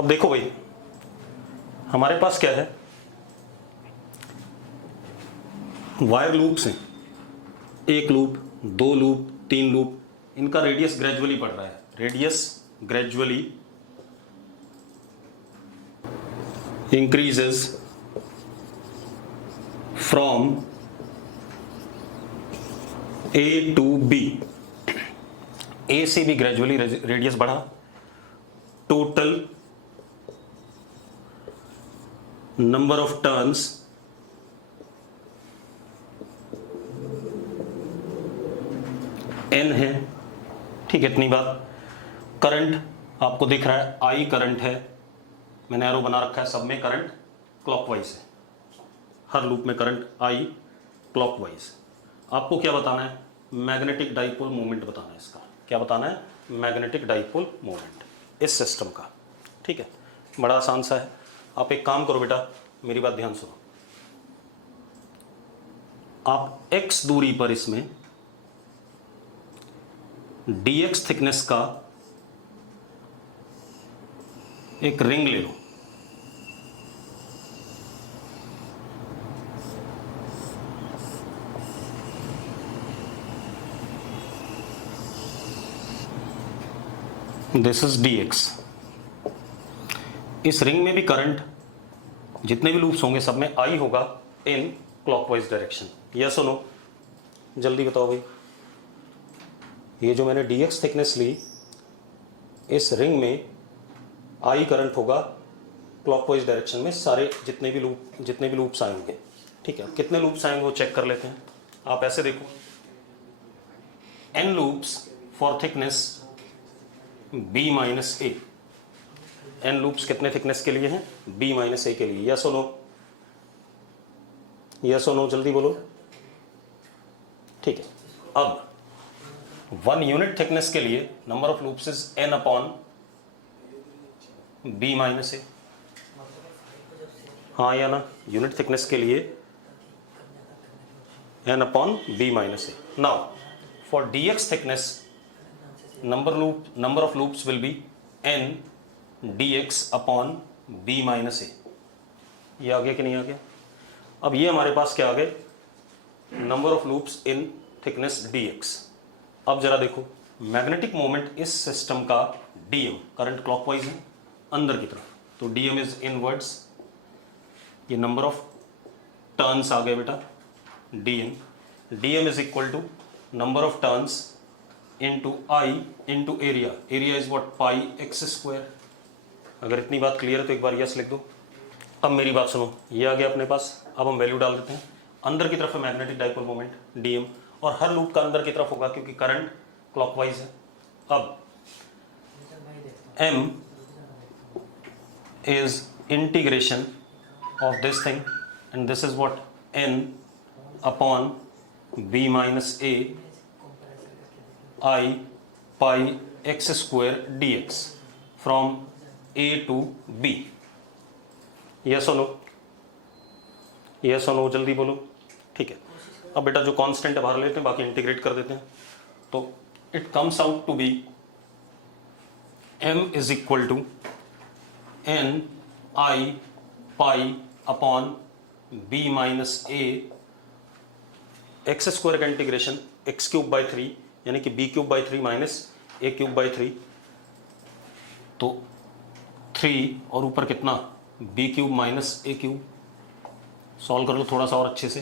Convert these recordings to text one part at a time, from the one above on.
अब देखो भाई, हमारे पास क्या है, वायर लूप्स हैं, एक लूप, दो लूप, तीन लूप, इनका रेडियस ग्रेजुअली बढ़ रहा है, radius gradually increases from A to B, A से भी ग्रेजुअली रेडियस बढ़ा, total number of turns n है, ठीक है, इतनी बात। करंट आपको दिख रहा है, आई करंट है, मैंने एरो बना रखा है, सब में करंट क्लॉकवाइज है, हर लूप में करंट आई क्लॉकवाइज। आपको क्या बताना है, मैग्नेटिक डाइपोल मोमेंट बताना है इसका, क्या बताना है, मैग्नेटिक डाइपोल मोमेंट इस सिस्टम का, ठीक है, बड़ा आसान सा है। आप एक काम करो बेटा, मेरी बात ध्यान सुनो, आप x दूरी पर इसमें dx थिकनेस का एक रिंग ले लो, दिस इज dx। इस रिंग में भी करंट, जितने भी लूप्स होंगे सब में आई होगा इन क्लॉकवाइज डायरेक्शन, यस और नो, जल्दी बताओ भाई। ये जो मैंने dx थिकनेस ली, इस रिंग में आई करंट होगा क्लॉकवाइज डायरेक्शन में, सारे जितने भी लूप्स आएंगे, ठीक है। कितने लूप्स आएंगे वो चेक कर लेते हैं। आप ऐसे देखो, n loops for thickness b minus A, n loops कितने थिकनेस के लिए हैं, b माइनस ए के लिए, यस और नो, यस और नो, जल्दी बोलो, ठीक है। अब 1 यूनिट थिकनेस के लिए number of loops is n upon b minus A, हाँ या ना, यूनिट थिकनेस के लिए n upon b minus A. Now for dx thickness number of loops will be n dx upon b minus A. ये आ गया कि नहीं आ गया? अब ये हमारे पास क्या आ गए, number of loops in thickness dx। अब जरा देखो, मैग्नेटिक मोमेंट इस सिस्टम का dm, करंट क्लॉकवाइज है अंदर की तरफ, तो dm इज इनवर्ड्स, ये नंबर ऑफ टर्न्स आ गए बेटा, dm is equal to number of turns into I into area, area is what, pi x square. अगर इतनी बात क्लियर है तो एक बार यस लिख दो। अब मेरी बात सुनो, ये आ गया अपने पास, अब हम वैल्यू डाल देते हैं। अंदर की तरफ है मैग्नेटिक डाइपोल मोमेंट dm, और हर लूप का अंदर की तरफ होगा क्योंकि करंट क्लॉकवाइज है। अब m is integration of this thing and this is what, n upon b minus a I pi x square dx from a to b, yes और नो, यस और नो, जल्दी बोलो, ठीक है। अब बेटा जो कांस्टेंट है बाहर लेते हैं, बाकी इंटीग्रेट कर देते हैं, तो it comes out to be m is equal to n I pi upon b minus a, x square का इंटीग्रेशन एक्स क्यूब बाई 3 यानी कि b cube by 3 minus a cube by 3, तो 3 और ऊपर कितना, b cube minus a cube. Solve कर लो थोड़ा सा और अच्छे से,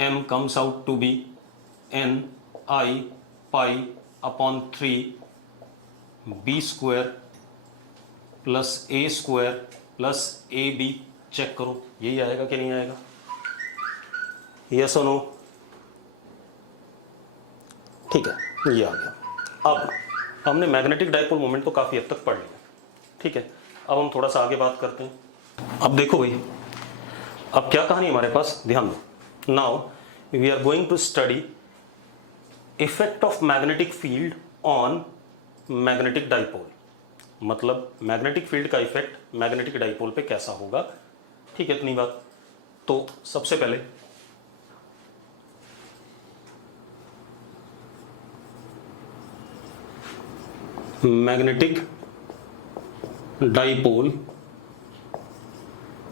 m comes out to be n I pi upon 3 b square plus a square plus A B. Check करो यही आएगा कि नहीं आएगा, यस और नो, ठीक है, ये आ गया। अब हमने मैग्नेटिक डाइपोल मोमेंट तो काफ़ी हद तक पढ़ लिया, ठीक है। अब हम थोड़ा सा आगे बात करते हैं। अब देखो भाई, अब क्या कहानी हमारे पास, ध्यान दो। Now we are going to study effect of magnetic field on magnetic dipole, मतलब मैग्नेटिक फील्ड का इफेक्ट मैग्नेटिक डाइपोल पे कैसा होगा, ठीक है, इतनी बात। तो सबसे पहले magnetic dipole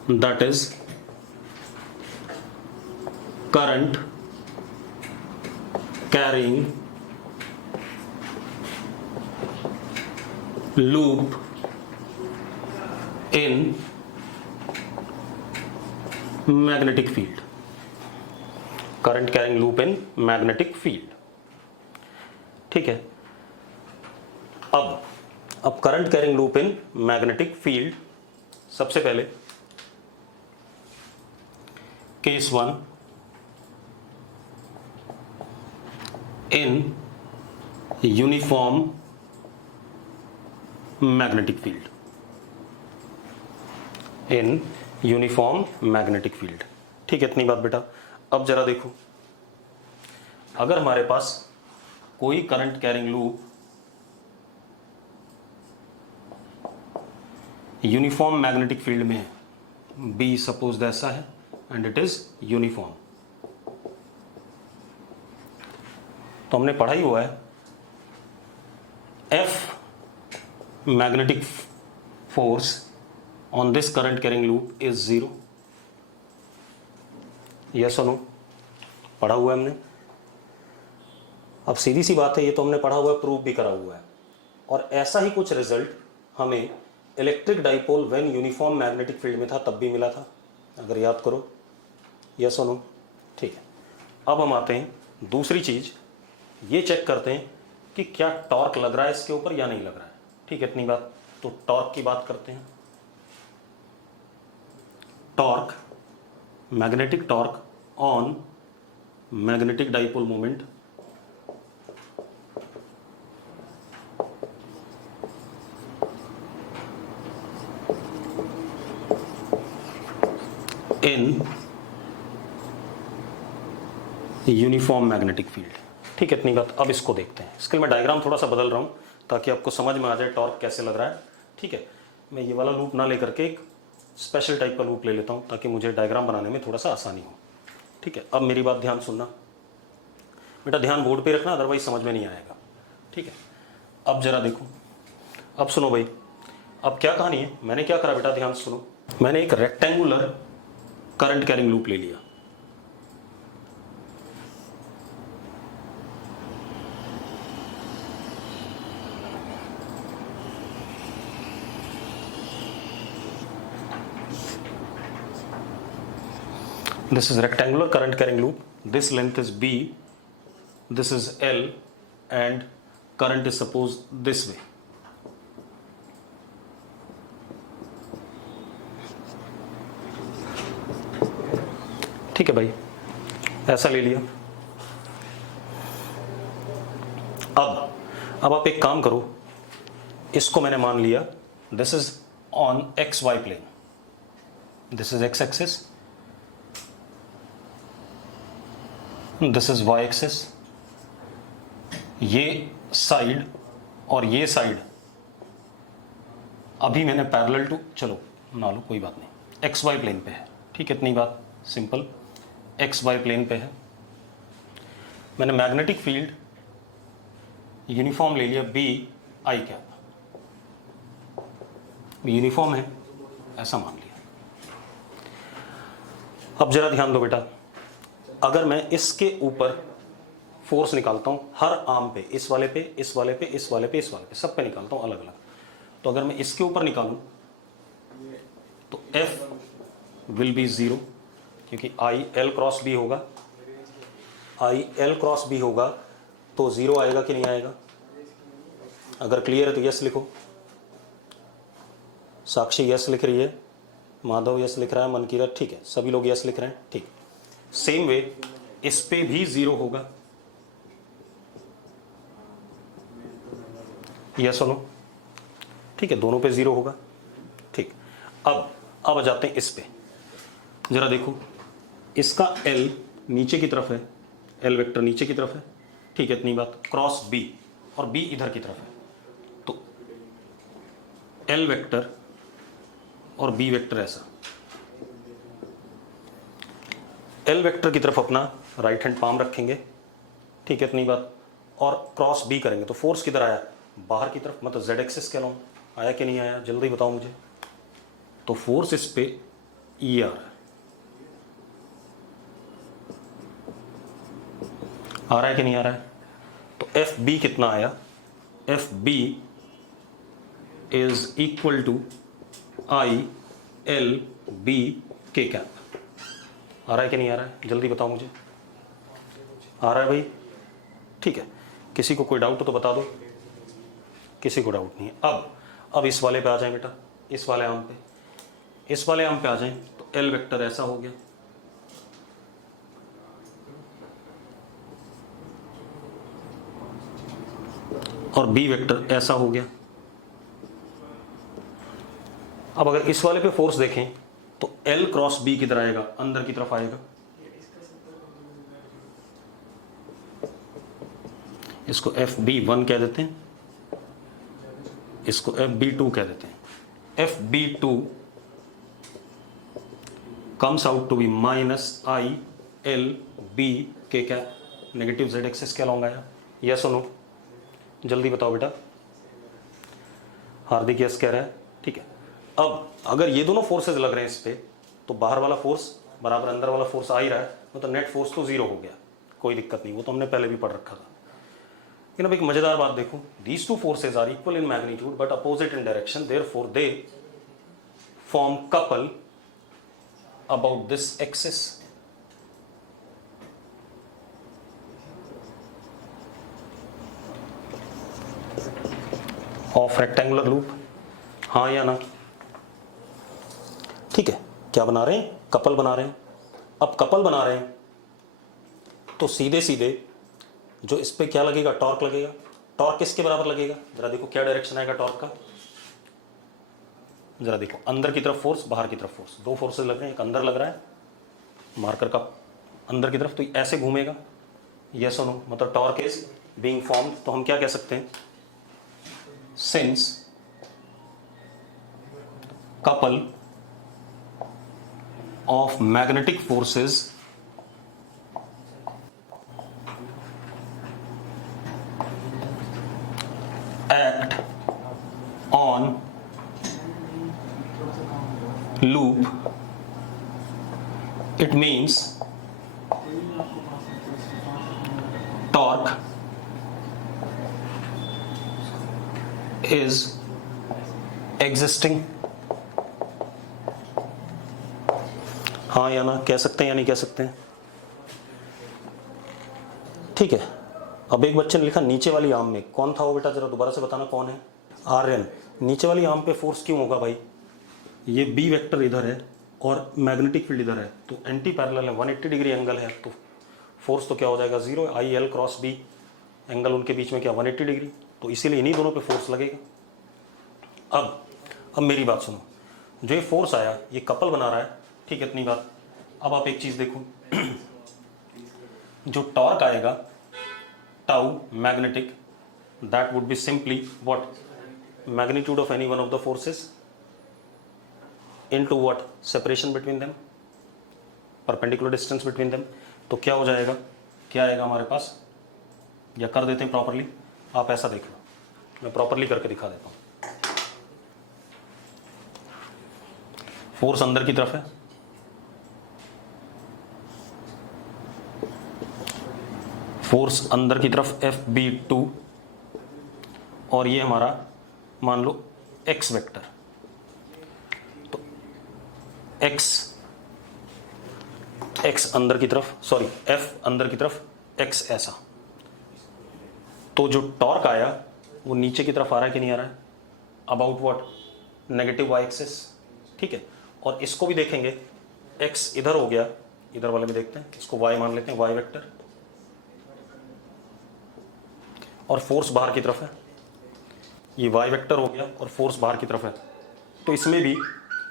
that is current carrying loop in magnetic field, current carrying loop in magnetic field। ठीक है, अब current carrying loop in magnetic field, सबसे पहले case 1 in uniform magnetic field, in uniform magnetic field. ठीक है, इतनी बात बेटा। अब जरा देखो, अगर हमारे पास कोई current carrying loop uniform magnetic field में है, बी सपोज ऐसा है एंड इट इज यूनिफॉर्म, तो हमने पढ़ा ही हुआ है F magnetic force on this current carrying loop is 0। Yes और नो, पढ़ा हुआ है हमने। अब सीधी सी बात है, ये तो हमने पढ़ा हुआ है, प्रूव भी करा हुआ है, और ऐसा ही कुछ रिजल्ट हमें electric dipole when uniform magnetic field में था तब भी मिला था, अगर याद करो। यस और नो, ठीक है। अब हम आते हैं दूसरी चीज, ये चेक करते हैं कि क्या टॉर्क लग रहा है इसके ऊपर या नहीं लग रहा है। ठीक है, इतनी बात। तो टॉर्क की बात करते हैं। Torque, magnetic torque on magnetic dipole moment in uniform magnetic field. ठीक है, इतनी बात। अब इसको देखते हैं। इसके लिए मैं डायग्राम थोड़ा सा बदल रहा हूं ताकि आपको समझ में आ जाए टॉर्क कैसे लग रहा है। ठीक है, मैं ये वाला लूप ना लेकर के एक स्पेशल टाइप का लूप ले लेता हूं ताकि मुझे डायग्राम बनाने में थोड़ा सा आसानी हो। ठीक है, अब मेरी बात ध्यान सुनना बेटा, ध्यान बोर्ड पे रखना, अदरवाइज समझ में नहीं आएगा। ठीक है, अब जरा देखो, अब सुनो भाई, अब क्या कहानी है। मैंने क्या करा बेटा, ध्यान सुनो। मैंने एक रेक्टेंगुलर करंट कैरिंग लूप ले लिया। This is rectangular current carrying loop. This length is B, this is L, and current is supposed this way. ठीक है भाई, ऐसा ले लिया। अब आप एक काम करो, इसको मैंने मान लिया this is on x y plane, this is x axis, this is y axis. ये साइड और ये साइड अभी मैंने पैरेलल टू, चलो ना लो कोई बात नहीं, एक्स वाई प्लेन पे है। ठीक है, इतनी बात, सिंपल। एक्स वाई प्लेन पे है, मैंने मैग्नेटिक फील्ड यूनिफॉर्म ले लिया, बी आई कैप, यूनिफॉर्म है ऐसा मान लिया। अब जरा ध्यान दो बेटा, अगर मैं इसके ऊपर फोर्स निकालता हूं हर आर्म पे, इस वाले पे, इस वाले पे, इस वाले पे, इस वाले पे, सब पे निकालता हूं अलग अलग, तो अगर मैं इसके ऊपर निकालूं तो F विल बी 0, क्योंकि आई एल क्रॉस बी होगा, आई एल क्रॉस बी होगा तो 0 आएगा कि नहीं आएगा। अगर क्लियर है तो यस लिखो। साक्षी यस लिख रही है, माधव यस लिख रहा है, मनकीरत, ठीक है, सभी लोग यस लिख रहे हैं। ठीक, सेम वे इस पे भी 0 होगा, यस और नो। ठीक है, दोनों पे 0 होगा। ठीक, अब आ जाते हैं इस पे, जरा देखो, इसका L नीचे की तरफ है, L वेक्टर नीचे की तरफ है। ठीक है, इतनी बात। क्रॉस B, और B इधर की तरफ है, तो L वेक्टर और B वेक्टर ऐसा, L वेक्टर की तरफ अपना राइट हैंड पाम रखेंगे। ठीक है, इतनी बात। और क्रॉस B करेंगे तो फोर्स किधर आया, बाहर की तरफ, मतलब Z एक्सिस के अलॉन्ग। आया कि नहीं आया, जल्दी बताओ मुझे। तो फोर्स इस पे ई आ रहा है कि नहीं आ रहा है? तो एफ बी कितना आया? F B is equal to I L B K cap. आ रहा है कि नहीं आ रहा है, जल्दी बताओ मुझे। आ रहा है भाई, ठीक है। किसी को कोई डाउट हो तो बता दो, किसी को डाउट नहीं है। अब इस वाले पे आ जाएं बेटा, इस वाले आम पे, इस वाले आम पे आ जाएं। तो एल वेक्टर ऐसा हो गया, और बी वेक्टर ऐसा हो गया। अब अगर इस वाले पे फोर्स देखें तो एल क्रॉस बी किधर आएगा? अंदर की तरफ आएगा। इसको एफ बी वन कह देते हैं, इसको एफ बी टू कह देते हैं। F B two comes out to be minus I L B K cap, negative Z axis के अलॉन्ग आया। यस और नो, जल्दी बताओ बेटा। हार्दिक यस कह रहा है, ठीक है। अब अगर ये दोनों फोर्सेज लग रहे हैं इस पे, तो बाहर वाला फोर्स बराबर अंदर वाला फोर्स आ ही रहा है, तो नेट फोर्स तो जीरो हो गया, कोई दिक्कत नहीं, वो तो हमने पहले भी पढ़ रखा था। लेकिन अब एक मजेदार बात देखो, these two forces are equal in magnitude but opposite in direction, therefore they form couple about this axis. Of rectangular loop, हाँ या ना? ठीक है, क्या बना रहे हैं? कपल बना रहे हैं। अब कपल बना रहे हैं तो सीधे सीधे जो इस पे क्या लगेगा? टॉर्क लगेगा। टॉर्क किसके बराबर लगेगा? जरा देखो क्या डायरेक्शन आएगा टॉर्क का, जरा देखो। अंदर की तरफ फोर्स, बाहर की तरफ फोर्स, दो फोर्सेस लग रहे हैं, एक अंदर लग रहा है मार्कर का अंदर की तरफ, तो ऐसे घूमेगा। यस और नो, मतलब टॉर्क इज बीइंग फॉर्म्ड। तो हम क्या कह सकते हैं? Since couple of magnetic forces act on loop, it means torque is existing। हाँ या ना कह सकते हैं या नहीं कह सकते हैं? ठीक है। अब एक बच्चे ने लिखा नीचे वाली आर्म में, कौन था वो बेटा, जरा दोबारा से बताना कौन है? आर्यन। नीचे वाली आर्म पे फोर्स क्यों होगा भाई? ये बी वेक्टर इधर है और मैग्नेटिक फील्ड इधर है, तो एंटी पैरेलल है, 180 डिग्री एंगल है, तो फोर्स तो क्या हो जाएगा? Zero. I L cross B, angle उनके बीच में क्या? 180 डिग्री, तो इसीलिए इन्हीं दोनों पे फोर्स लगेगा। अब मेरी बात सुनो, जो ये फोर्स आया ये कपल बना रहा है, ठीक है, इतनी बात। अब आप एक चीज देखो, जो टॉर्क आएगा tau magnetic, that would be simply what? Magnitude of any one of the forces into what? Separation between them, perpendicular distance between them. तो क्या हो जाएगा? क्या आएगा हमारे पास? या कर देते हैं प्रॉपरली, आप ऐसा देख लो, मैं प्रॉपरली करके दिखा देता हूं। फोर्स अंदर की तरफ है, फोर्स अंदर की तरफ FB2, और ये हमारा मान लो x वेक्टर, तो x अंदर की तरफ, सॉरी F अंदर की तरफ, x ऐसा। तो जो टॉर्क आया वो नीचे की तरफ आ रहा है कि नहीं आ रहा है? About what? Negative y axis, ठीक है। और इसको भी देखेंगे, x इधर हो गया, इधर वाले भी देखते हैं, इसको y मान लेते हैं, y वेक्टर, और फोर्स बाहर की तरफ है, ये y वेक्टर हो गया और फोर्स बाहर की तरफ है, तो इसमें भी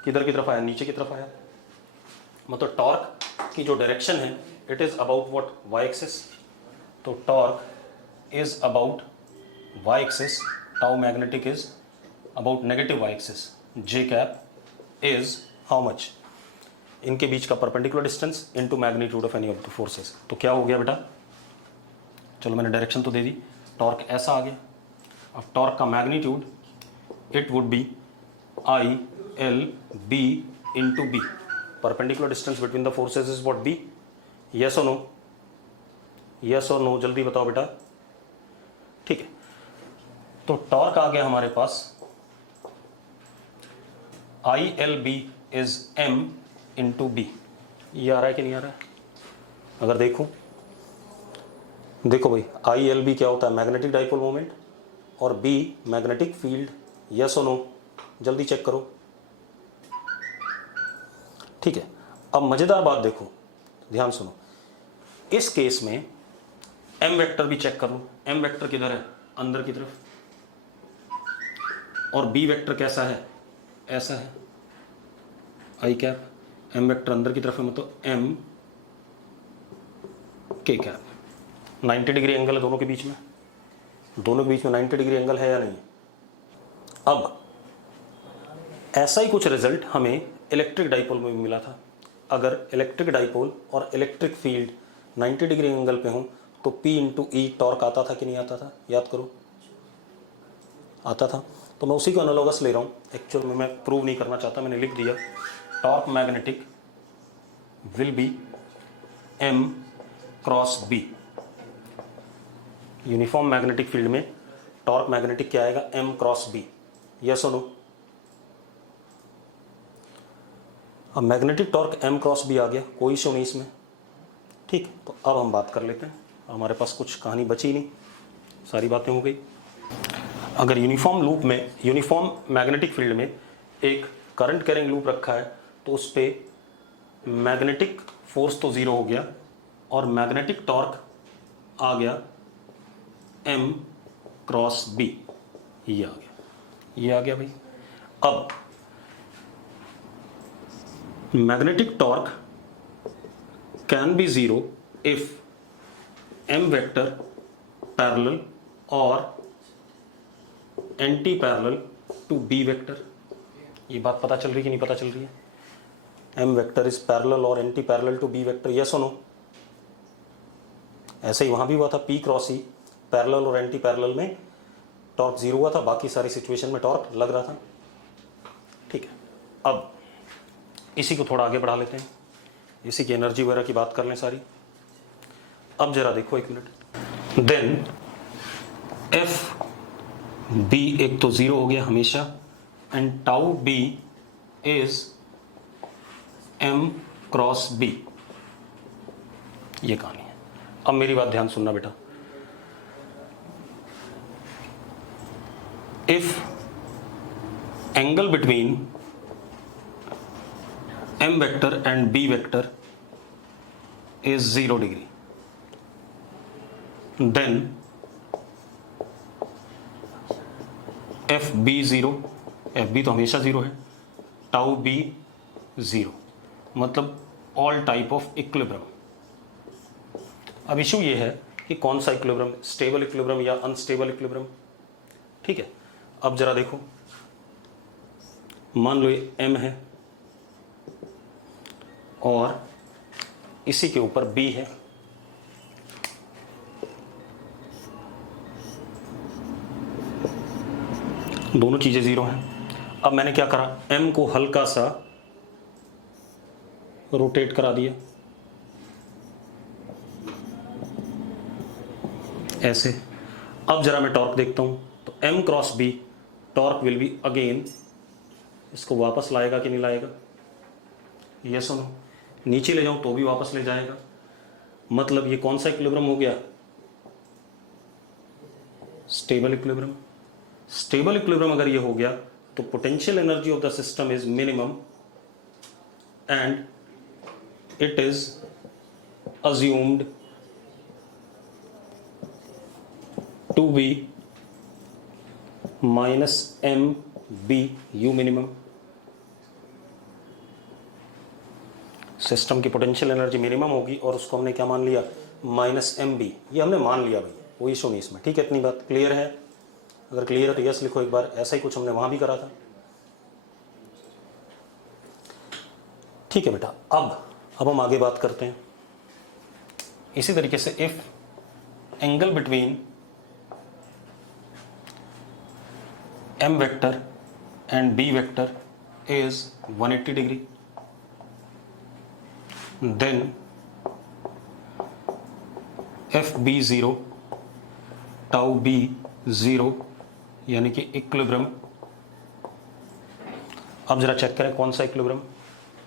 किधर की तरफ आया? नीचे की तरफ आया। मतलब टॉर्क की जो डायरेक्शन है it is about what? y axis. तो torque is about y axis, tau magnetic is about negative y axis, j cap is how much? इनके बीच का perpendicular distance into magnitude of any of the forces. तो क्या हो गया बेटा? चलो मैंने डायरेक्शन तो दे दी, टॉर्क ऐसा आ गया। अब टॉर्क का magnitude it would be I L B into B. Perpendicular distance between the forces is what, B? Yes or no? Yes or no? जल्दी बताओ बेटा. ठीक है, तो टॉर्क आ गया हमारे पास I L B is M into B. ये आ रहा है कि नहीं आ रहा है? अगर देखो भाई, आई एल बी क्या होता है? मैग्नेटिक डाइपोल मोमेंट, और बी मैग्नेटिक फील्ड. यस और नो? जल्दी चेक करो. ठीक है, अब मजेदार बात देखो, ध्यान सुनो. इस केस में एम वेक्टर भी चेक करो. एम वेक्टर किधर है? अंदर की तरफ. और बी वेक्टर कैसा है? ऐसा है. आई कैप. एम वेक्टर अंदर की तरफ है, मतलब एम के कैप. 90 डिग्री एंगल है दोनों के बीच में. दोनों के बीच में 90 डिग्री एंगल है या नहीं? अब ऐसा ही कुछ रिजल्ट हमें इलेक्ट्रिक डाइपोल में भी मिला था. अगर इलेक्ट्रिक डाइपोल और इलेक्ट्रिक फील्ड 90 डिग्री एंगल पे हों तो P इंटू ई टॉर्क आता था कि नहीं आता था? याद करो, आता था. तो मैं उसी को एनालॉगस ले रहा हूँ. एक्चुअल में मैं प्रूव नहीं करना चाहता, मैंने लिख दिया. Torque magnetic will be M cross B. Uniform magnetic field में टॉर्क मैग्नेटिक क्या आएगा? M cross B. यस और नो? अब magnetic torque M cross B आ गया, कोई इशू नहीं इसमें. ठीक, तो अब हम बात कर लेते हैं. हमारे पास कुछ कहानी बची नहीं, सारी बातें हो गई. अगर यूनिफॉर्म लूप में, यूनिफॉर्म मैग्नेटिक फील्ड में एक करंट कैरिंग लूप रखा है तो उस पर मैग्नेटिक फोर्स तो ज़ीरो हो गया और मैग्नेटिक टॉर्क आ गया M क्रॉस B. ये आ गया, ये आ गया भाई. अब magnetic torque can be zero if M vector parallel और anti parallel to B vector. ये बात पता चल रही कि नहीं पता चल रही है? M वेक्टर इज पैरेलल और anti parallel to B vector. Yes और नो? ऐसे ही वहां भी हुआ था. P क्रॉस E पैरेलल और एंटी पैरेलल में टॉर्क जीरो हुआ था, बाकी सारी सिचुएशन में टॉर्क लग रहा था. ठीक है, अब इसी को थोड़ा आगे बढ़ा लेते हैं. इसी की एनर्जी वगैरह की बात कर लें सारी. अब जरा देखो एक मिनट. देन एफ बी एक तो ज़ीरो हो गया हमेशा, and tau B is M cross B. ये कहानी है. अब मेरी बात ध्यान सुनना बेटा. If angle between m vector and b vector is 0 degree, then F B zero, F B तो हमेशा ज़ीरो है, टाउ बी ज़ीरो, मतलब ऑल टाइप ऑफ इक्विलिब्रियम. अब इशू ये है कि कौन सा इक्विलिब्रियम, स्टेबल इक्विलिब्रियम या अनस्टेबल इक्विलिब्रियम. ठीक है, अब जरा देखो, मान लो ये एम है और इसी के ऊपर बी है. दोनों चीजें जीरो हैं. अब मैंने क्या करा, एम को हल्का सा रोटेट करा दिया ऐसे. अब जरा मैं टॉर्क देखता हूं तो M cross B torque will be again, इसको वापस लाएगा कि नहीं लाएगा? ये सुनो, नीचे ले जाऊं तो भी वापस ले जाएगा. मतलब ये कौन सा इक्विलिब्रियम हो गया? Stable equilibrium. स्टेबल इक्विलिब्रियम अगर ये हो गया तो potential energy of the system is minimum and it is assumed to be minus mb u minimum. System की पोटेंशियल एनर्जी मिनिमम होगी और उसको हमने क्या मान लिया? Minus M B. ये हमने मान लिया भाई, कोई इशू नहीं इसमें. ठीक है, इतनी बात क्लियर है? अगर क्लियर है तो यस लिखो एक बार. ऐसा ही कुछ हमने वहां भी करा था. ठीक है बेटा, अब हम आगे बात करते हैं. इसी तरीके से if angle between M vector and B vector is 180 degree, then FB0 tau B 0 यानी कि इक्विलिब्रियम। अब जरा चेक करें कौन सा इक्विलिब्रियम,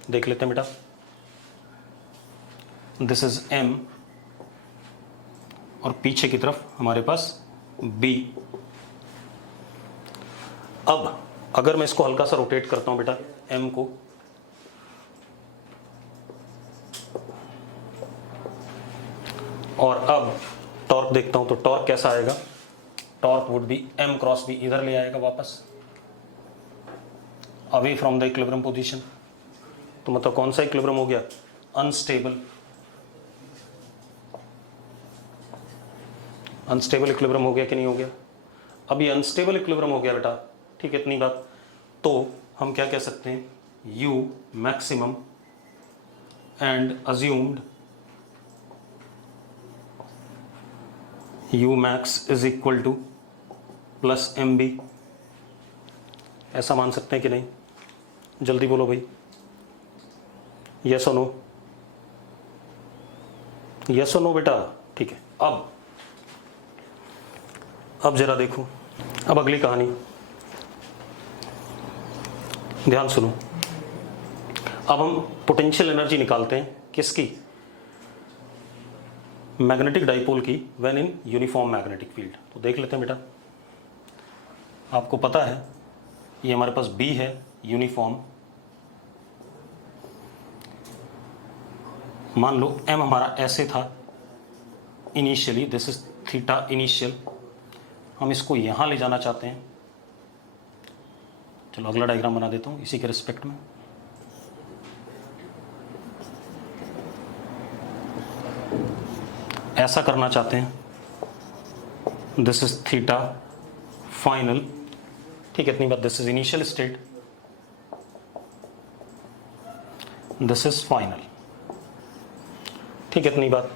देख लेते हैं बेटा। दिस इज M और पीछे की तरफ हमारे पास B। अब अगर मैं इसको हल्का सा रोटेट करता हूं बेटा M को, और अब टॉर्क देखता हूं तो टॉर्क कैसा आएगा, torque would be M cross B, इधर ले आएगा वापस away from the equilibrium position. तो मतलब कौन सा इक्विलिब्रियम हो गया, अनस्टेबल। अनस्टेबल इक्विलिब्रियम हो गया कि नहीं हो गया। अब ये अनस्टेबल इक्विलिब्रियम हो गया बेटा, ठीक है, इतनी बात। तो हम क्या कह सकते हैं, U maximum and assumed U max is equal two plus MB, ऐसा मान सकते हैं कि नहीं, जल्दी बोलो भाई, यस और नो, यस और नो बेटा, ठीक है। अब जरा देखो, अब अगली कहानी ध्यान सुनो। अब हम पोटेंशियल एनर्जी निकालते हैं, किसकी, मैग्नेटिक डाइपोल की, when in uniform magnetic field. तो देख लेते हैं बेटा, आपको पता है ये हमारे पास B है यूनिफॉर्म, मान लो M हमारा ऐसे था initially, this is theta initial, हम इसको यहां ले जाना चाहते हैं। चलो अगला डायग्राम बना देता हूं इसी के रिस्पेक्ट में। ऐसा करना चाहते हैं, दिस इज थीटा फाइनल, ठीक है, इतनी बात। This is initial state, this is final, ठीक है, इतनी बात।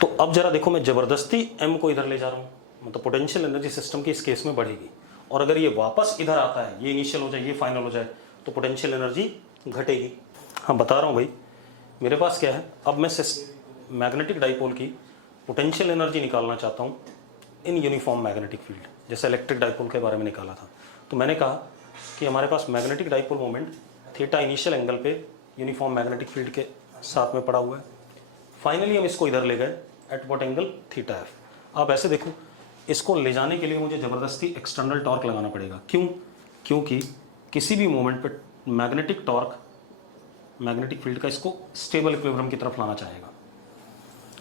तो अब जरा देखो, मैं जबरदस्ती M को इधर ले जा रहा हूं, मतलब पोटेंशियल एनर्जी सिस्टम की इस केस में बढ़ेगी, और अगर ये वापस इधर आता है, ये इनिशियल हो जाए, ये फाइनल हो जाए, तो पोटेंशियल एनर्जी घटेगी। हाँ बता रहा हूँ भाई, मेरे पास क्या है, अब मैं मैग्नेटिक डाइपोल की पोटेंशियल एनर्जी निकालना चाहता हूँ इन यूनिफॉर्म मैग्नेटिक फील्ड, जैसे इलेक्ट्रिक डाइपोल के बारे में निकाला था। तो मैंने कहा कि हमारे पास magnetic dipole moment theta initial angle पे यूनिफॉर्म मैग्नेटिक फील्ड के साथ में पड़ा हुआ है। फाइनली हम इसको इधर ले गए at what angle, theta F. आप ऐसे देखो, इसको ले जाने के लिए मुझे ज़बरदस्ती एक्सटर्नल टॉर्क लगाना पड़ेगा। क्यों, क्योंकि किसी भी मोमेंट पे मैग्नेटिक टॉर्क मैग्नेटिक फील्ड का इसको स्टेबल इक्विलिब्रियम की तरफ लाना चाहेगा,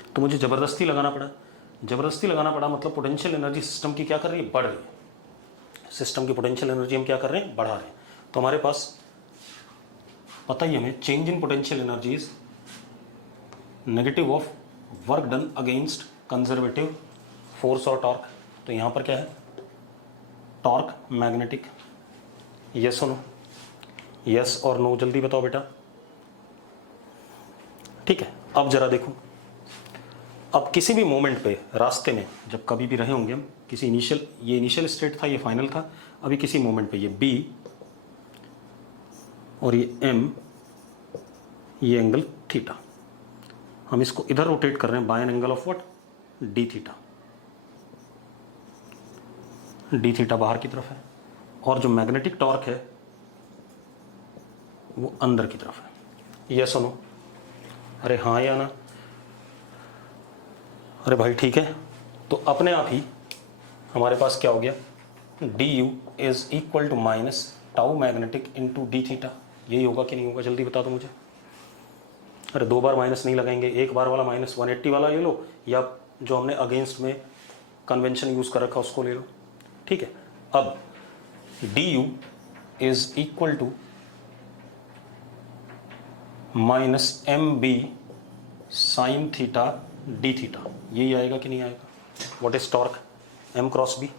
तो मुझे ज़बरदस्ती लगाना पड़ा। ज़बरदस्ती लगाना पड़ा मतलब पोटेंशियल एनर्जी सिस्टम की क्या कर रही है, बढ़ रही है। सिस्टम की पोटेंशियल एनर्जी हम क्या कर रहे हैं, बढ़ा रहे हैं। तो हमारे पास पता ही हमें, change in potential energy is negative of work done against conservative force और टॉर्क। तो यहाँ पर क्या है, टॉर्क मैग्नेटिक, यस और नो, यस और नो, जल्दी बताओ बेटा, ठीक है। अब जरा देखो, अब किसी भी मोमेंट पे रास्ते में जब कभी भी रहे होंगे हम, किसी इनिशियल, ये इनिशियल स्टेट था, ये फाइनल था, अभी किसी मोमेंट पे ये B और ये M, ये एंगल थीटा, हम इसको इधर रोटेट कर रहे हैं by an angle of what, d theta. D theta बाहर की तरफ है, और जो मैग्नेटिक टॉर्क है वो अंदर की तरफ है। यस और नो, अरे हाँ या ना, अरे भाई ठीक है। तो अपने आप ही हमारे पास क्या हो गया, d u is equal to minus tau magnetic into d theta. यही होगा कि नहीं होगा, जल्दी बता दो मुझे। अरे दो बार माइनस नहीं लगाएंगे, एक बार वाला माइनस 180 वाला ले लो, या जो हमने अगेंस्ट में कन्वेंशन यूज कर रखा उसको ले लो, ठीक है। अब d u is equal to minus M b sine theta d theta, यही आएगा कि नहीं आएगा। What is torque, m cross B.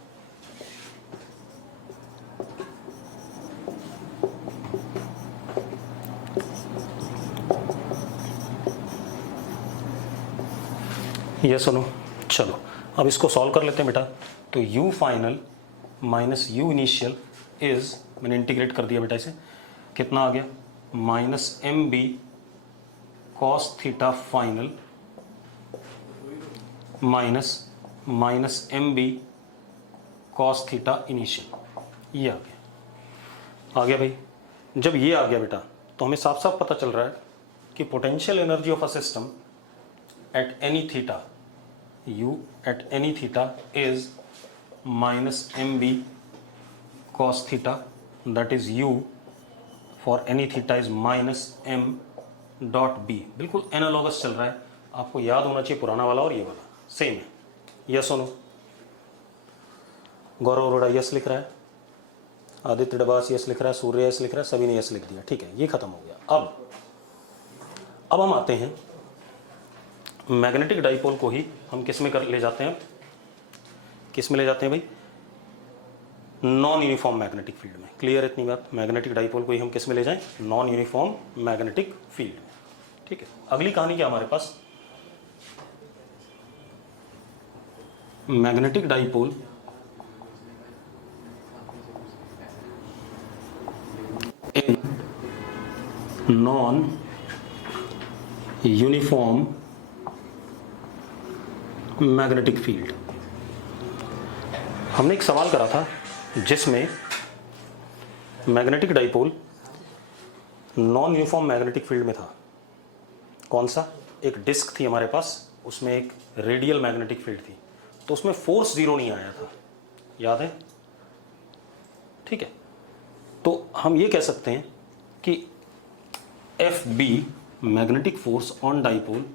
ये सुनो, चलो अब इसको सॉल्व कर लेते हैं बेटा। तो u final minus u initial is, मैंने इंटीग्रेट कर दिया बेटा इसे, कितना आ गया minus M b cos theta final minus M b cos theta initial. ये आ गया भाई। जब ये आ गया बेटा तो हमें साफ साफ पता चल रहा है कि potential energy of a system at any theta u at any theta is minus mb cos theta, that is u for any theta is minus m dot b। बिल्कुल एनालॉगस चल रहा है, आपको याद होना चाहिए पुराना वाला और ये वाला सेम है। यस और नो? गौरव अरोड़ा यस लिख रहा है, आदित्य डबास यस लिख रहा है, सूर्य यस लिख रहा है, सभी ने यस लिख दिया। ठीक है, ये खत्म हो गया। अब हम आते हैं मैग्नेटिक डाइपोल को ही हम किस में कर ले जाते हैं, किस में ले जाते हैं भाई, नॉन यूनिफॉर्म मैग्नेटिक फील्ड में। क्लियर है इतनी बात? मैग्नेटिक डाइपोल को ही हम किस में ले जाएं, नॉन यूनिफॉर्म मैग्नेटिक फील्ड में। ठीक है, अगली कहानी क्या हमारे पास, magnetic dipole in non uniform magnetic field. हमने एक सवाल करा था जिसमें magnetic dipole non uniform magnetic field में था। कौन सा? एक डिस्क थी हमारे पास, उसमें एक रेडियल मैग्नेटिक फील्ड थी, तो उसमें फोर्स जीरो नहीं आया था, याद है? ठीक है, तो हम ये कह सकते हैं कि f b magnetic force on dipole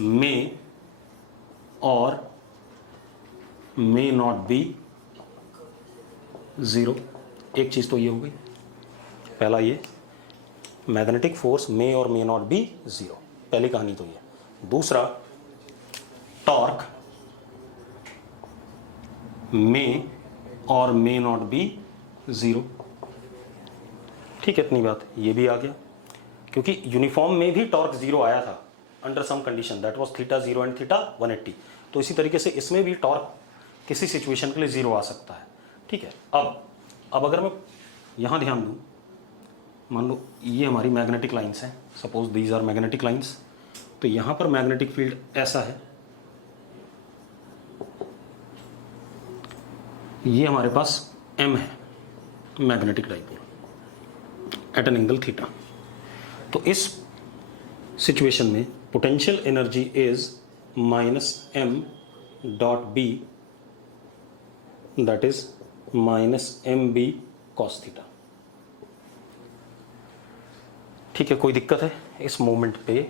में और मे नॉट बी ज़ीरो। एक चीज़ तो ये हो गई, पहला ये मैग्नेटिक फोर्स मे और मे नॉट बी ज़ीरो, पहली कहानी तो ये। दूसरा, टॉर्क मे और मे नॉट बी ज़ीरो। ठीक है, इतनी बात, ये भी आ गया, क्योंकि यूनिफॉर्म में भी टॉर्क ज़ीरो आया था under some condition, that was theta 0 and theta 180। तो इसी तरीके से इसमें भी टॉर्क किसी सिचुएशन के लिए ज़ीरो आ सकता है। ठीक है, अब अगर मैं यहाँ ध्यान दूँ, मान लो ये हमारी मैग्नेटिक लाइंस हैं, suppose these are magnetic lines, तो यहाँ पर मैग्नेटिक फील्ड ऐसा है, ये हमारे पास m है magnetic dipole at an angle theta. तो इस सिचुएशन में potential energy is minus m dot b, that is minus M b cos theta. ठीक है, कोई दिक्कत है? इस मोमेंट पे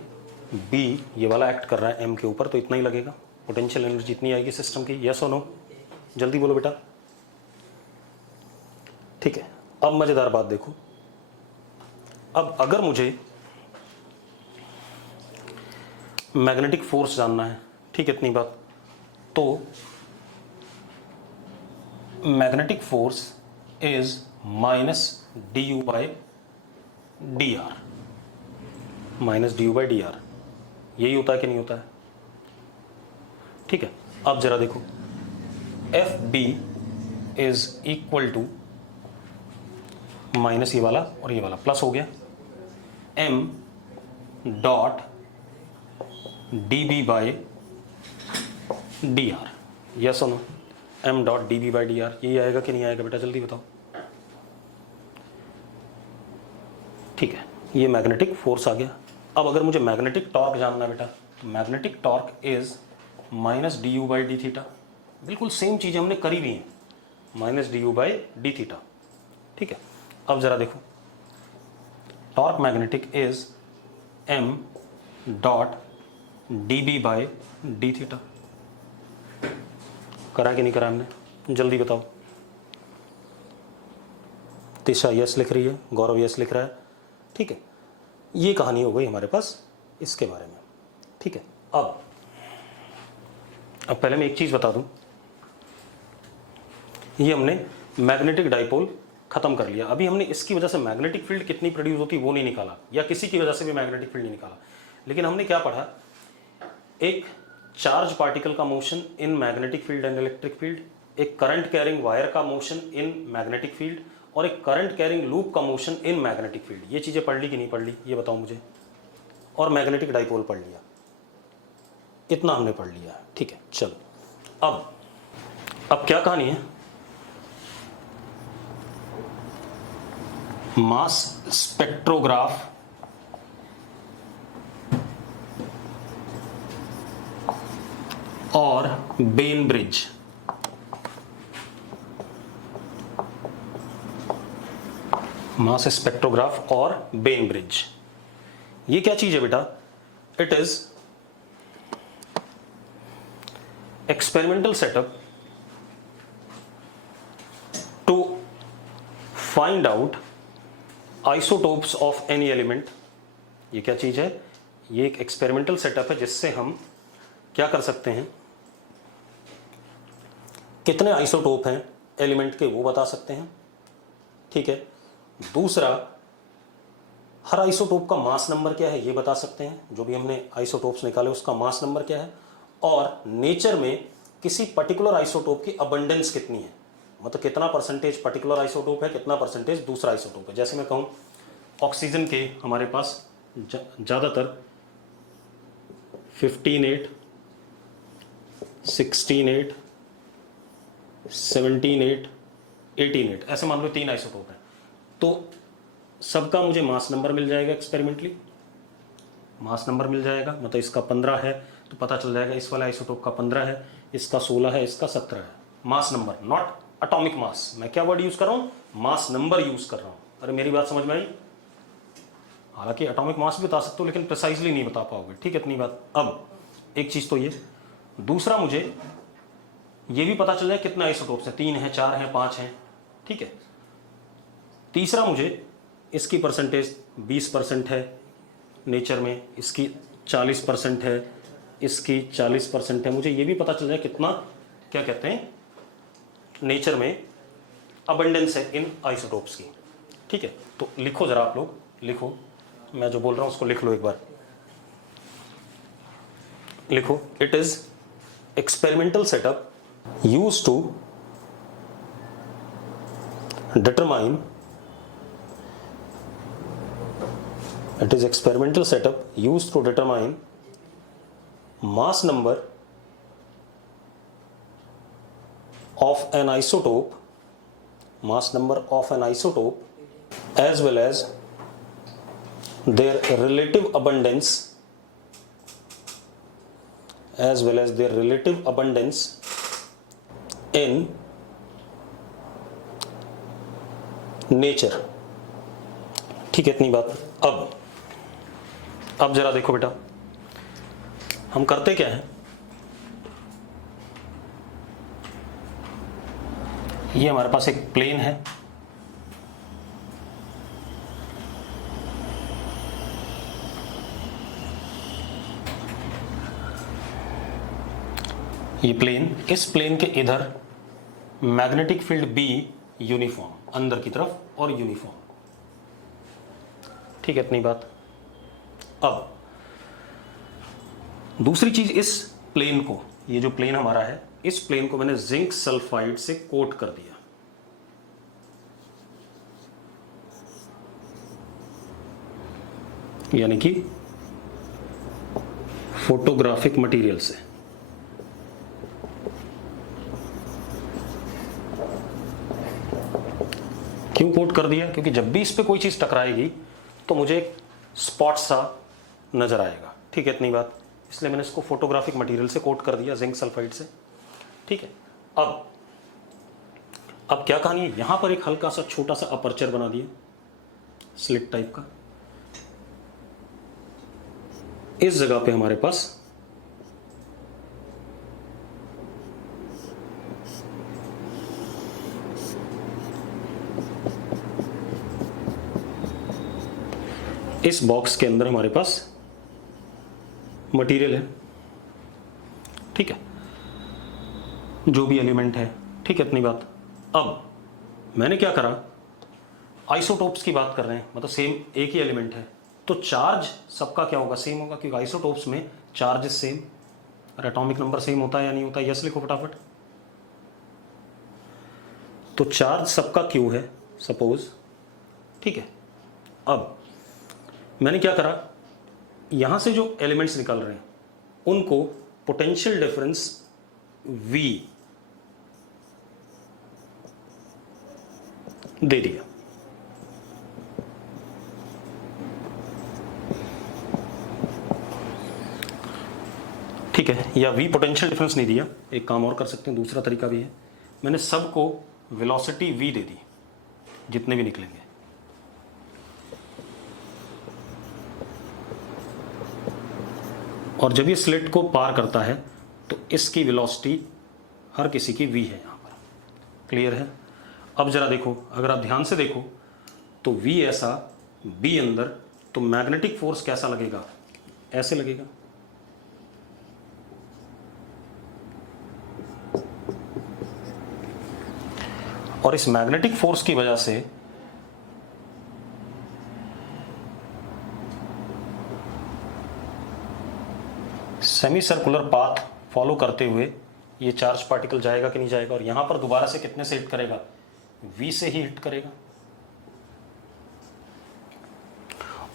बी ये वाला एक्ट कर रहा है एम के ऊपर, तो इतना ही लगेगा, पोटेंशियल एनर्जी इतनी आएगी सिस्टम की। यस और नो? जल्दी बोलो बेटा। ठीक है, अब मजेदार बात देखो, अब अगर मुझे मैग्नेटिक फोर्स जानना है, ठीक है इतनी बात, तो magnetic force is minus d u by D are, minus d u by D R. यही होता है कि नहीं होता है? ठीक है, अब जरा देखो, F B is equal to minus ये वाला और ये वाला प्लस हो गया, M dot D B by D R. Yes और no? M dot D B by D R, यही आएगा कि नहीं आएगा बेटा, जल्दी बताओ। ठीक है, ये मैग्नेटिक फोर्स आ गया। अब अगर मुझे मैग्नेटिक टॉर्क जानना है बेटा, तो magnetic torque is minus d u by d theta. बिल्कुल सेम चीज़ हमने करी भी है, minus d u by d theta. ठीक है, अब जरा देखो, torque magnetic is m dot D B by d theta. करा कि नहीं करा हमने, जल्दी बताओ। तिशा यस लिख रही है, गौरव यस लिख रहा है। ठीक है, ये कहानी हो गई हमारे पास इसके बारे में। ठीक है, अब पहले मैं एक चीज़ बता दूं, ये हमने मैग्नेटिक डाइपोल खत्म कर लिया। अभी हमने इसकी वजह से मैग्नेटिक फील्ड कितनी प्रोड्यूस होती है वो नहीं निकाला, या किसी की वजह से भी मैग्नेटिक फील्ड नहीं निकाला, लेकिन हमने क्या पढ़ा, एक चार्ज पार्टिकल का motion in magnetic field and electric field, एक करंट कैरिंग वायर का मोशन इन मैग्नेटिक फील्ड, और एक करंट कैरिंग लूप का मोशन इन मैग्नेटिक फील्ड। ये चीज़ें पढ़ ली कि नहीं पढ़ ली ये बताओ मुझे। और मैग्नेटिक डाइपोल पढ़ लिया, इतना हमने पढ़ लिया। ठीक है, चलो अब क्या कहानी है। मास स्पेक्ट्रोग्राफ और बेनब्रिज। मास स्पेक्ट्रोग्राफ और बेनब्रिज, ये क्या चीज है बेटा? It is experimental setup to find out isotopes of any element. ये क्या चीज है? ये एक एक्सपेरिमेंटल सेटअप है जिससे हम क्या कर सकते हैं, कितने आइसोटोप हैं एलिमेंट के वो बता सकते हैं। ठीक है, दूसरा हर आइसोटोप का मास नंबर क्या है ये बता सकते हैं, जो भी हमने आइसोटोप्स निकाले उसका मास नंबर क्या है, और नेचर में किसी पर्टिकुलर आइसोटोप की अबंडेंस कितनी है, मतलब कितना परसेंटेज पर्टिकुलर आइसोटोप है, कितना परसेंटेज दूसरा आइसोटोप है। जैसे मैं कहूँ ऑक्सीजन के हमारे पास ज़्यादातर 15, 8, 16, 8, 17, 8, 18, 8 ऐसे मान लो 3 आइसोटोप है, तो सबका मुझे मास नंबर मिल जाएगा। एक्सपेरिमेंटली मास नंबर मिल जाएगा, मतलब इसका 15 है तो पता चल जाएगा इस वाले आइसोटोप का 15 है, इसका 16 है, इसका 17 है। Mass number, not atomic mass. मैं क्या वर्ड यूज कर रहा हूँ? मास नंबर यूज कर रहा हूँ। अरे मेरी बात समझ में आई? हालांकि एटॉमिक मास भी बता सकते हो लेकिन प्रिसाइजली नहीं बता पाओगे। ठीक है, इतनी बात। अब एक चीज तो ये, दूसरा मुझे ये भी पता चल जाए कितने आइसोटोप्स हैं, 3 हैं, 4 हैं, 5 हैं। ठीक है, तीसरा मुझे इसकी परसेंटेज 20% है नेचर में, इसकी 40% है, इसकी 40% है। मुझे ये भी पता चल जाए कितना, क्या कहते हैं, नेचर में अबंडेंस है इन आइसोटोप्स की। ठीक है, तो लिखो जरा आप लोग, लिखो, मैं जो बोल रहा हूं उसको लिख लो एक बार। लिखो, it is experimental setup used to determine, it is experimental setup used to determine mass number of an isotope, mass number of an isotope as well as their relative abundance, as well as their relative abundance in nature. ठीक है, इतनी बात। अब जरा देखो बेटा, हम करते क्या है, ये हमारे पास एक प्लेन है, ये प्लेन, इस प्लेन के इधर मैग्नेटिक फील्ड बी यूनिफॉर्म अंदर की तरफ और यूनिफॉर्म। ठीक है, इतनी बात। अब दूसरी चीज, इस प्लेन को, ये जो प्लेन हमारा है, इस प्लेन को मैंने जिंक सल्फाइड से कोट कर दिया। यानी कि फोटोग्राफिक मटेरियल से। क्यों कोट कर दिया? क्योंकि जब भी इस पे कोई चीज टकराएगी तो मुझे एक स्पॉट सा नजर आएगा। ठीक है, इतनी बात। इसलिए मैंने इसको फोटोग्राफिक मटेरियल से कोट कर दिया, जिंक सल्फाइड से। ठीक है, अब क्या कहानी है, यहां पर एक हल्का सा छोटा सा अपर्चर बना दिया, स्लिट टाइप का। इस जगह पे हमारे पास इस बॉक्स के अंदर हमारे पास मटेरियल है। ठीक है, जो भी एलिमेंट है। ठीक है, इतनी बात। अब मैंने क्या करा, आइसोटोप्स की बात कर रहे हैं, मतलब सेम एक ही एलिमेंट है, तो चार्ज सबका क्या होगा? सेम होगा, क्योंकि आइसोटोप्स में चार्ज सेम। और एटॉमिक नंबर सेम होता है या नहीं होता? यस लिखो फटाफट। तो चार्ज सबका क्यू है सपोज, ठीक है। अब मैंने क्या करा, यहां से जो एलिमेंट्स निकल रहे हैं उनको पोटेंशियल डिफरेंस V दे दिया। ठीक है, या V पोटेंशियल डिफरेंस नहीं दिया, एक काम और कर सकते हैं, दूसरा तरीका भी है, मैंने सबको वेलोसिटी V दे दी जितने भी निकलेंगे। और जब ये स्लिट को पार करता है तो इसकी वेलोसिटी हर किसी की V है यहां पर। क्लियर है? अब जरा देखो, अगर आप ध्यान से देखो तो V ऐसा, B अंदर, तो मैग्नेटिक फोर्स कैसा लगेगा? ऐसे लगेगा। और इस मैग्नेटिक फोर्स की वजह से सेमी सर्कुलर पाथ फॉलो करते हुए ये चार्ज पार्टिकल जाएगा कि नहीं जाएगा, और यहां पर दोबारा से कितने से हिट करेगा? V से ही हिट करेगा।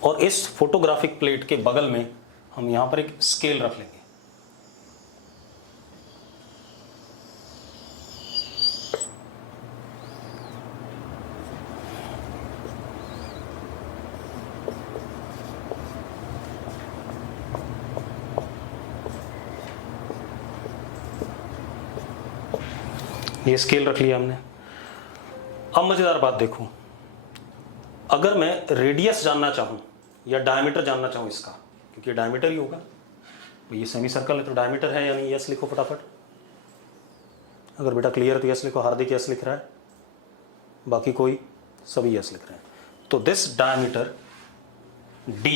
और इस फोटोग्राफिक प्लेट के बगल में हम यहां पर एक स्केल रख लेंगे। ये स्केल रख लिया हमने। अब मजेदार बात देखो, अगर मैं रेडियस जानना चाहूं या डायमीटर जानना चाहूं इसका, क्योंकि डायमीटर ही होगा, ये सेमी सर्कल है तो डायमीटर है, यानी यस लिखो फटाफट। अगर बेटा क्लियर तो यस लिखो, हार्दिक यस लिख रहा है, बाकी कोई सभी यस लिख रहे हैं। तो this diameter D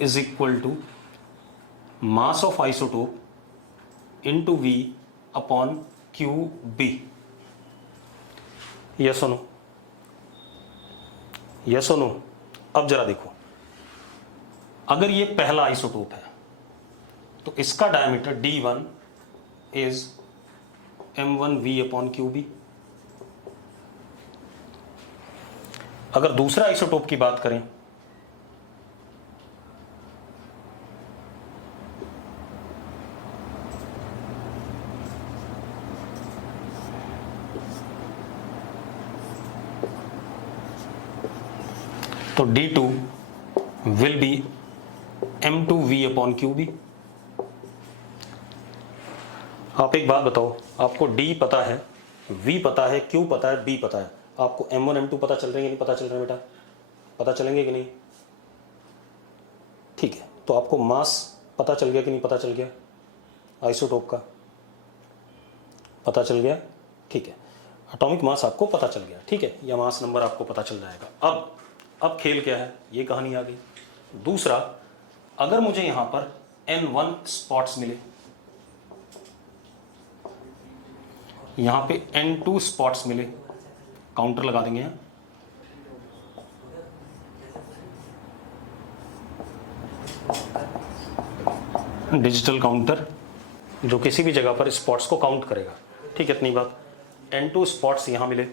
is equal to mass of isotope into V upon QB। Yes और नो? यस और नो? अब जरा देखो, अगर ये पहला आइसोटोप है तो इसका diameter D1 is M1V upon QB। अगर दूसरा आइसोटोप की बात करें तो D2 will be M2V upon QB। आप एक बात बताओ, आपको D पता है, V पता है, Q पता है, B पता है, आपको M1 M2 पता चल रहे हैं कि नहीं पता चल रहे हैं बेटा? पता चलेंगे कि नहीं? ठीक है, तो आपको मास पता चल गया कि नहीं पता चल गया? आइसोटोप का पता चल गया, ठीक है। एटॉमिक मास आपको पता चल गया, ठीक है, या मास नंबर आपको पता चल जाएगा। अब खेल क्या है, ये कहानी आ गई। दूसरा, अगर मुझे यहां पर N1 स्पॉट्स मिले, यहां पे N2 स्पॉट्स मिले, काउंटर लगा देंगे यहां। डिजिटल काउंटर जो किसी भी जगह पर स्पॉट्स को काउंट करेगा, ठीक है, इतनी बात। N2 स्पॉट्स यहां मिले।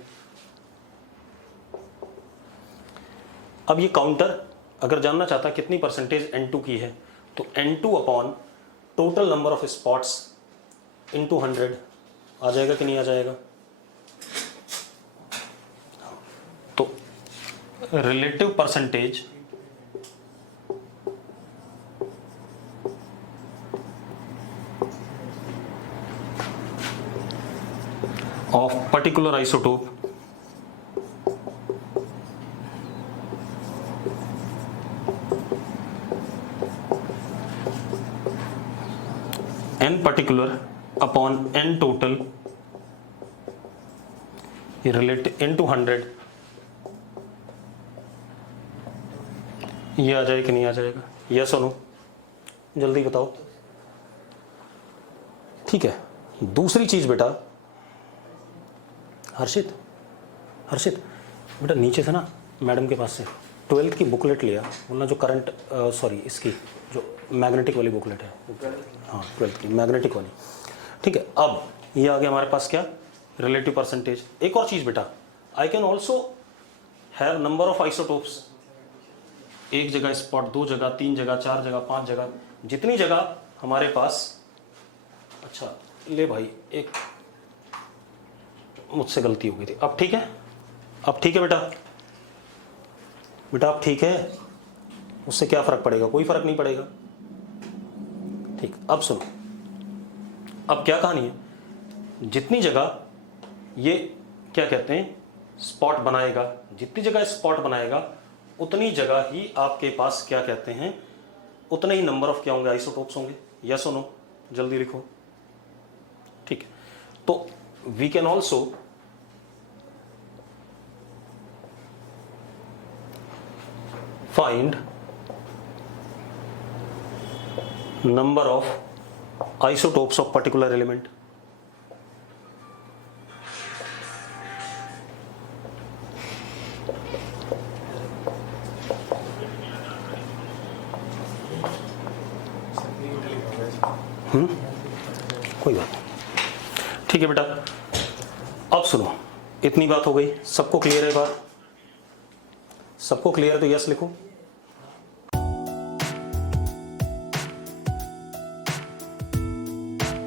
अब ये काउंटर अगर जानना चाहता कितनी परसेंटेज N2 की है, तो N2 upon total number of spots into 100 आ जाएगा कि नहीं आ जाएगा? तो relative percentage of particular isotope n particular upon n total ये relative into 100 ये आ जाए कि नहीं आ जाएगा? यस और नो? जल्दी बताओ। ठीक है, दूसरी चीज बेटा, हर्षित बेटा नीचे से ना मैडम के पास से 12th की बुकलेट लिया, बोलना जो करंट सॉरी इसकी जो मैग्नेटिक वाली बुकलेट है, हाँ 12th की मैग्नेटिक वाली, ठीक है। अब ये आ गया हमारे पास क्या? Relative percentage. एक और चीज़ बेटा, I can also have number of isotopes, एक जगह स्पॉट, 2 जगह, 3 जगह, 4 जगह, 5 जगह, जितनी जगह हमारे पास। अच्छा ले भाई, एक मुझसे गलती हो गई थी, अब ठीक है, अब ठीक है बेटा, बेटा अब ठीक है, उससे क्या फर्क पड़ेगा, कोई फर्क नहीं पड़ेगा। ठीक, अब सुनो, अब क्या कहानी है, जितनी जगह ये क्या कहते हैं स्पॉट बनाएगा, जितनी जगह स्पॉट बनाएगा उतनी जगह ही आपके पास क्या कहते हैं, उतने ही नंबर ऑफ क्या होंगे, आइसोटोप्स होंगे। यस और नो, जल्दी लिखो। ठीक है, तो we can also find number of isotopes of particular element. कोई बात नहीं, ठीक है बेटा। अब सुनो, इतनी बात हो गई, सबको क्लियर है बात, सबको क्लियर है तो यस लिखो।